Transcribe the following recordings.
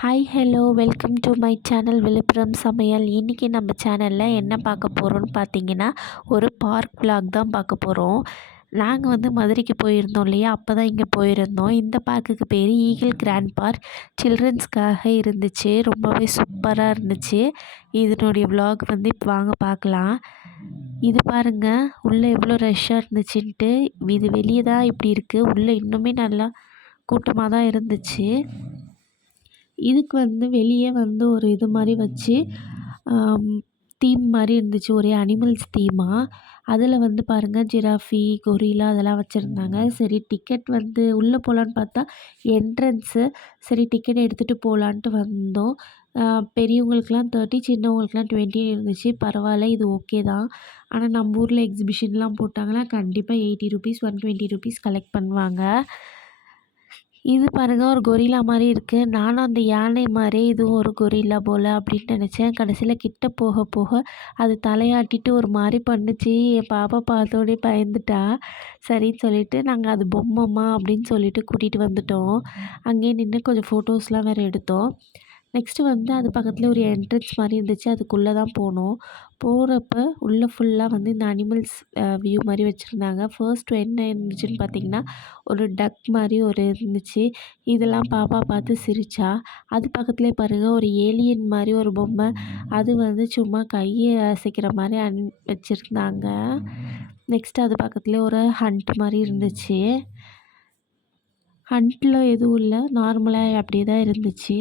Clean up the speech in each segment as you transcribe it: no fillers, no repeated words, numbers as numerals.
Hi hello welcome to my channel Villupuram சமையல். இன்றைக்கி நம்ம சேனலில் என்ன பார்க்க போகிறோம்னு பார்த்தீங்கன்னா, ஒரு பார்க் vlog தான் பார்க்க போகிறோம். நாங்கள் மதுரைக்கு போயிருந்தோம் இல்லையா, அப்போ தான் இங்கே போயிருந்தோம். இந்த பார்க்குக்கு பேர் ஈகிள் கிராண்ட் பார்க். சில்ட்ரன்ஸ்க்காக இருந்துச்சு, ரொம்பவே சூப்பராக இருந்துச்சு. இதனுடைய vlog இப்போ வாங்க பார்க்கலாம். இது பாருங்கள், உள்ளே எவ்வளோ ரஷ்ஷாக இருந்துச்சுன்ட்டு. இது வெளியே தான் இப்படி இருக்குது, உள்ளே இன்னுமே நல்லா கூட்டமாக தான் இருந்துச்சு. இதுக்கு வெளியே ஒரு இது மாதிரி வச்சு தீம் மாதிரி இருந்துச்சு, ஒரே அனிமல்ஸ் தீமாக. அதில் பாருங்கள், ஜிராஃபி, கொரிலா அதெல்லாம் வச்சுருந்தாங்க. சரி டிக்கெட் உள்ளே போகலான்னு பார்த்தா என்ட்ரன்ஸு. சரி டிக்கெட் எடுத்துகிட்டு போகலான்ட்டு வந்தோம். பெரியவங்களுக்குலாம் 30, சின்னவங்களுக்குலாம் 20 இருந்துச்சு. பரவாயில்ல, இது ஓகே தான். ஆனால் நம்ம ஊரில் எக்ஸிபிஷன்லாம் போட்டாங்கன்னா கண்டிப்பாக 80 ருபீஸ் 120 ருபீஸ் கலெக்ட் பண்ணுவாங்க. இது பாருங்கள், ஒரு கொரில்லா மாதிரி இருக்குது. நானும் அந்த யானை மாதிரி இதுவும் ஒரு கொரில்லா போல் அப்படின்னு நினச்சேன். கடைசியில் கிட்ட போக போக அது தலையாட்டிட்டு ஒரு மாதிரி பண்ணுச்சு. என் பாப்பா பார்த்தோன்னே பயந்துட்டா. சரின்னு சொல்லிவிட்டு நாங்கள் அது பொம்மைம்மா அப்படின்னு சொல்லிட்டு கூட்டிகிட்டு வந்துட்டோம். அங்கேயே நின்று கொஞ்சம் ஃபோட்டோஸ்லாம் வேறு எடுத்தோம். நெக்ஸ்ட்டு அது பக்கத்தில் ஒரு என்ட்ரன்ஸ் மாதிரி இருந்துச்சு, அதுக்குள்ளே தான் போனோம். போகிறப்ப உள்ளே ஃபுல்லாக இந்த அனிமல்ஸ் வியூ மாதிரி வச்சுருந்தாங்க. ஃபர்ஸ்ட்டு என்ன இருந்துச்சுன்னு பார்த்தீங்கன்னா, ஒரு டக் மாதிரி ஒரு இருந்துச்சு. இதெல்லாம் பாப்பா பார்த்து சிரிச்சா. அது பக்கத்துலேயே பாருங்கள், ஒரு ஏலியன் மாதிரி ஒரு பொம்மை. அது சும்மா கையை அசைக்கிற மாதிரி வச்சுருந்தாங்க. நெக்ஸ்ட்டு அது பக்கத்துலேயே ஒரு ஹண்ட் மாதிரி இருந்துச்சு. ஹண்ட்டில் எதுவும் இல்லை, நார்மலாக அப்படியே தான் இருந்துச்சு.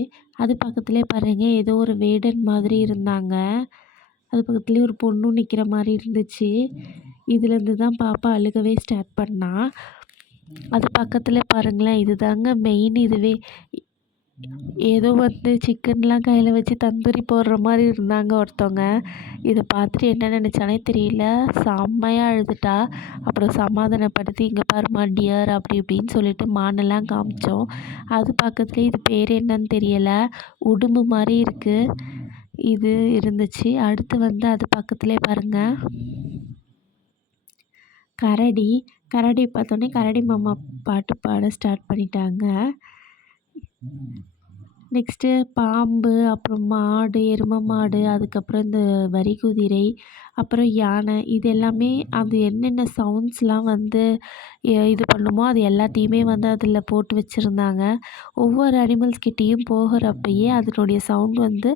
அது பக்கத்துலேயே பாருங்கள், ஏதோ ஒரு வேடன் மாதிரி இருந்தாங்க. அது பக்கத்துலேயே ஒரு பொண்ணும் நிற்கிற மாதிரி இருந்துச்சு. இதுலேருந்து தான் பாப்பா அழுகவே ஸ்டார்ட் பண்ணா. அது பக்கத்தில் பாருங்களேன், இது தாங்க மெயின். இதுவே ஏதோ சிக்கன்லாம் கையில் வச்சு தந்தூரி போடுற மாதிரி இருந்தாங்க ஒருத்தவங்க. இதை பார்த்துட்டு என்ன நினச்சானே தெரியல, செம்மையாக அழுதுட்டா. அப்புறம் சமாதானப்படுத்தி, இங்கே பாருமா டியர் அப்படி இப்படின்னு சொல்லிட்டு மானெல்லாம் காமிச்சோம். அது பக்கத்துலேயே இது பேர் என்னன்னு தெரியலை, உடும்பு மாதிரி இருக்குது, இது இருந்துச்சு. அடுத்து அது பக்கத்துலேயே பாருங்கள், கரடி. கரடி பார்த்தோன்னே கரடி மாமா பாட்டு பாட ஸ்டார்ட் பண்ணிட்டாங்க. நெக்ஸ்ட்டு பாம்பு, அப்புறம் மாடு, எருமை மாடு, அதுக்கப்புறம் இந்த வரிக்குதிரை, அப்புறம் யானை. இது எல்லாமே அது என்னென்ன சவுண்ட்ஸ்லாம் இது பண்ணுமோ அது எல்லாத்தையுமே அதில் போட்டு வச்சுருந்தாங்க. ஒவ்வொரு அனிமல்ஸ் கிட்டேயும் போகிறப்பயே அதனுடைய சவுண்ட்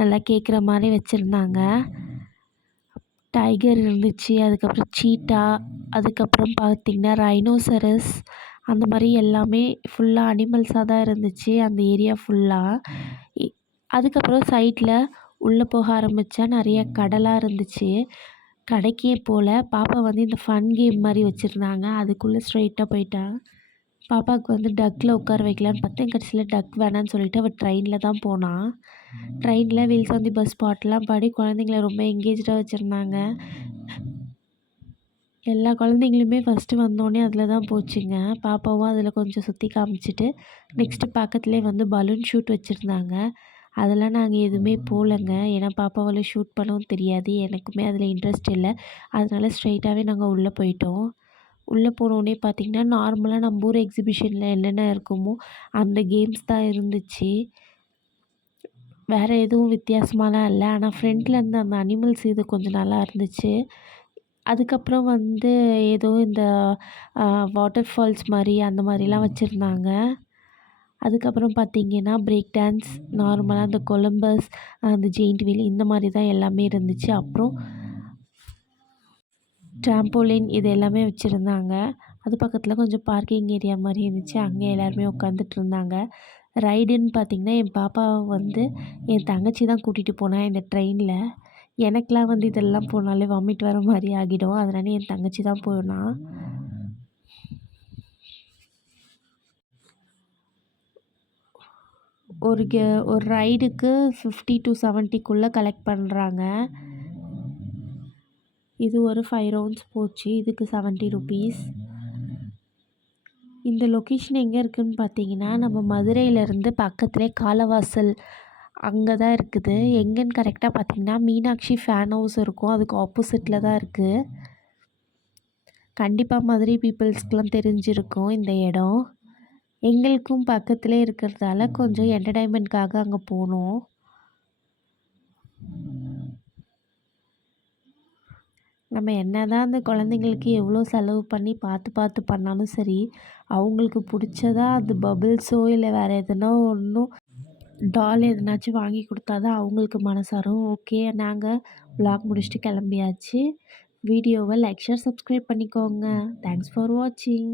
நல்லா கேட்குற மாதிரி வச்சுருந்தாங்க. டைகர் இருந்துச்சு, அதுக்கப்புறம் சீட்டா, அதுக்கப்புறம் பார்த்திங்கன்னா ரைனோசரஸ், அந்த மாதிரி எல்லாமே ஃபுல்லாக அனிமல்ஸாக தான் இருந்துச்சு அந்த ஏரியா ஃபுல்லாக. அதுக்கப்புறம் சைடில் உள்ளே போக ஆரம்பித்தா நிறைய கடைலாம் இருந்துச்சு. கடைக்கே போல் பாப்பா இந்த ஃபன் கேம் மாதிரி வச்சுருந்தாங்க, அதுக்குள்ளே ஸ்ட்ரைட்டாக போயிட்டா. பாப்பாவுக்கு டக்கில் உட்கார வைக்கலான்னு பார்த்தேன். கடைசியில் டக் வேணான்னு சொல்லிவிட்டு அவள் ட்ரெயினில் தான் போனான். ட்ரெயினில் வீல்ஸ் ஆன் தி பஸ் பாட்டெலாம் பாடி குழந்தைங்கள ரொம்ப எங்கேஜாக வச்சுருந்தாங்க. எல்லா குழந்தைங்களுமே ஃபஸ்ட்டு வந்தோடனே அதில் தான் போச்சுங்க. பாப்பாவும் அதில் கொஞ்சம் சுற்றி காமிச்சிட்டு, நெக்ஸ்ட்டு பக்கத்துலேயே பலூன் ஷூட் வச்சுருந்தாங்க. அதெல்லாம் நாங்கள் எதுவுமே போகலங்க, ஏன்னா பாப்பாவால் ஷூட் பண்ணவும் தெரியாது, எனக்குமே அதில் இன்ட்ரெஸ்ட் இல்லை. அதனால ஸ்ட்ரைட்டாகவே நாங்கள் உள்ளே போயிட்டோம். உள்ளே போனோடனே பார்த்திங்கன்னா, நார்மலாக நம்ம ஊர் எக்ஸிபிஷனில் என்னென்ன இருக்குமோ அந்த கேம்ஸ் தான் இருந்துச்சு. வேறு எதுவும் வித்தியாசமாலாம் இல்லை. ஆனால் ஃப்ரண்ட்டில் இருந்து அந்த அனிமல்ஸ் இது கொஞ்சம் நல்லா இருந்துச்சு. அதுக்கப்புறம் ஏதோ இந்த வாட்டர் ஃபால்ஸ் மாதிரி அந்த மாதிரிலாம் வச்சுருந்தாங்க. அதுக்கப்புறம் பார்த்திங்கன்னா பிரேக் டான்ஸ், நார்மலாக அந்த கொலம்பஸ், அந்த ஜெயிண்ட் வீல் இந்த மாதிரி தான் எல்லாமே இருந்துச்சு. அப்புறம் ட்ராம்போலின் இது எல்லாமே வச்சுருந்தாங்க. அது பக்கத்தில் கொஞ்சம் பார்க்கிங் ஏரியா மாதிரி இருந்துச்சு, அங்கே எல்லாருமே உட்காந்துட்டு இருந்தாங்க. ரைடுன்னு பார்த்திங்கன்னா, என் பாப்பாவை என் தங்கச்சி தான் கூட்டிகிட்டு போனாள் இந்த ட்ரெயினில். எனக்கெலாம் இதெல்லாம் போனாலே வாமிட் வர மாதிரி ஆகிடும், அதனால என் தங்கச்சி தான் போனாள். ஒரு ரைடுக்கு 50 to 70க்குள்ளே கலெக்ட் பண்ணுறாங்க. இது ஒரு 5 ரவுண்ட்ஸ் போச்சு, இதுக்கு 70 ருபீஸ். இந்த லொக்கேஷன் எங்கே இருக்குதுன்னு பார்த்தீங்கன்னா, நம்ம மதுரையிலேருந்து பக்கத்துலேயே காலவாசல் அங்கே தான் இருக்குது. எங்கேன்னு கரெக்டாக பார்த்தீங்கன்னா, மீனாட்சி ஃபேன் ஹவுஸ் இருக்கும், அதுக்கு ஆப்போசிட்டில் தான் இருக்குது. கண்டிப்பாக மதுரை பீப்புள்ஸ்க்கெலாம் தெரிஞ்சிருக்கும் இந்த இடம். எங்களுக்கும் பக்கத்திலே இருக்கிறதால கொஞ்சம் என்டர்டைன்மெண்ட்காக அங்கே போனோம். நம்ம என்னதான் அந்த குழந்தைங்களுக்கு எவ்வளோ செலவு பண்ணி பார்த்து பார்த்து பண்ணாலும் சரி, அவங்களுக்கு பிடிச்சதா அது பபிள்ஸோ இல்லை வேறு எதுனா ஒன்றும் டால் எதுனாச்சும் வாங்கி கொடுத்தா தான் அவங்களுக்கு மனசாரும். ஓகே, நாங்கள் விலாக் முடிச்சுட்டு கிளம்பியாச்சு. வீடியோவை லைக், ஷேர், சப்ஸ்கிரைப் பண்ணிக்கோங்க. தேங்க்ஸ் ஃபார் வாட்சிங்.